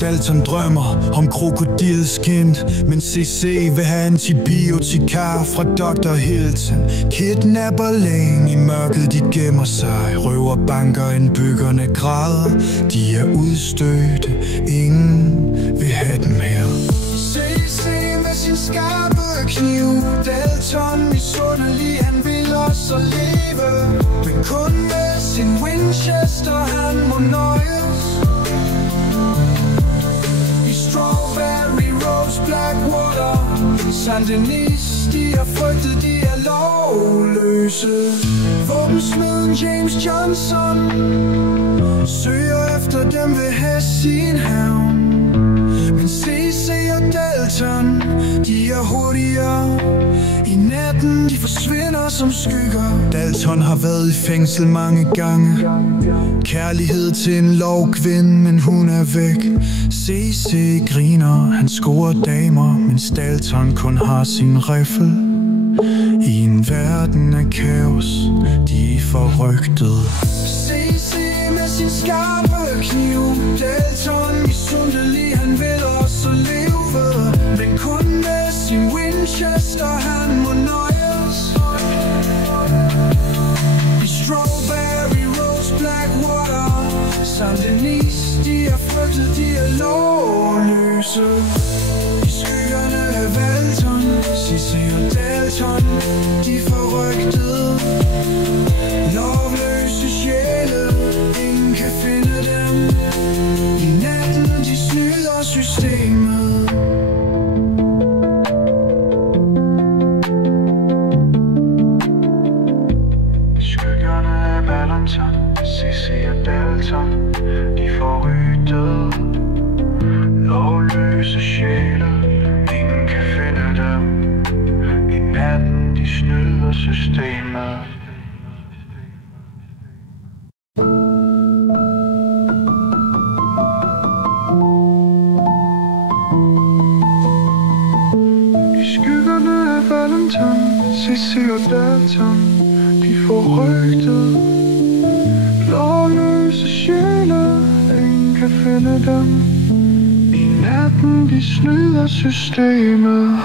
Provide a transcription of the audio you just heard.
Dalton drømmer om krokodilskind, men CC vil have antibiotika fra Dr. Hilton. Kidnapper længe i mørket, de gemmer sig. Røver banker, indbyggerne græder. De er udstødte, ingen vil have dem her. CC med sin skarpe kniv, Dalton misundelig, han vil også leve. Men kun med sin Winchester, han må nøjes. I Strawberry, Rose, Blackwater, Saint-Denis, de er frygtet, de er lovløse. Våbensmeden James Johnson søger efter dem, vil have sin havn. Men CC og Dalton, de er hurtigere. I natten, de forsvinder som skygger. Dalton har været i fængsel mange gange. Kærlighed til en lovkvinde, men hun er væk. CC griner, han scorer damer, mens Dalton kun har sin riffel. I en verden af kaos, de er forrygtet. CC med sin skarpe kniv, Dalton misundelig, han vil også leve. Men kun med sin Winchester, han må nøjes. I Strawberry, Rose, Blackwater, Saint-Denis, de er frygtet, de er lovløse. I skyggerne af Valton, CC og Dalton, de er forrygtede. Lovløse sjæle, ingen kan finde dem. I natten, de snyder systemet. CC og Dalton, de forrygtede. Lovløse sjæle, ingen kan finde dem. I natten, de snyder systemet. I skyggerne af Valentine, CC og Dalton, de forrygtede. Lovløse sjæle, ingen kan finde dem. I natten, de snyder systemet.